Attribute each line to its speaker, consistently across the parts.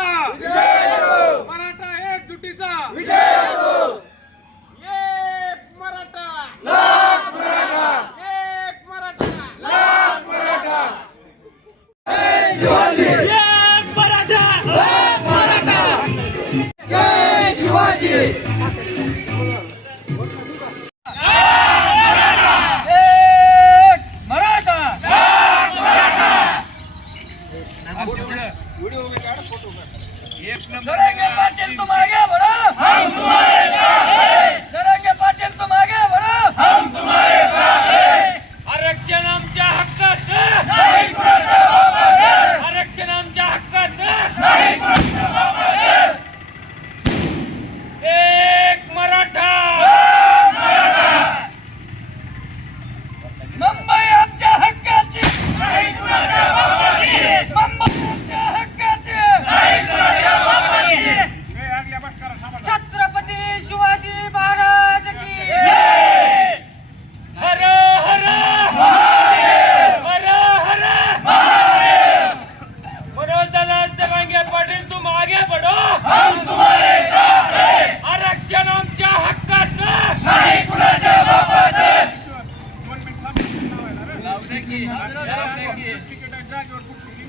Speaker 1: एकजुटीचा मराठा एकजुटीचा! एक मराठा! लाख मराठा! एक मराठा! लाख मराठा! शिवाजी!
Speaker 2: एक मराठा! लाख मराठा!
Speaker 1: जय शिवाजी! વિડિયો ઉતાર ફોટો કર એક નંબર જગ્યા. तुम्हारा क्या बड़ा हम तुम्हारा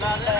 Speaker 1: Lada.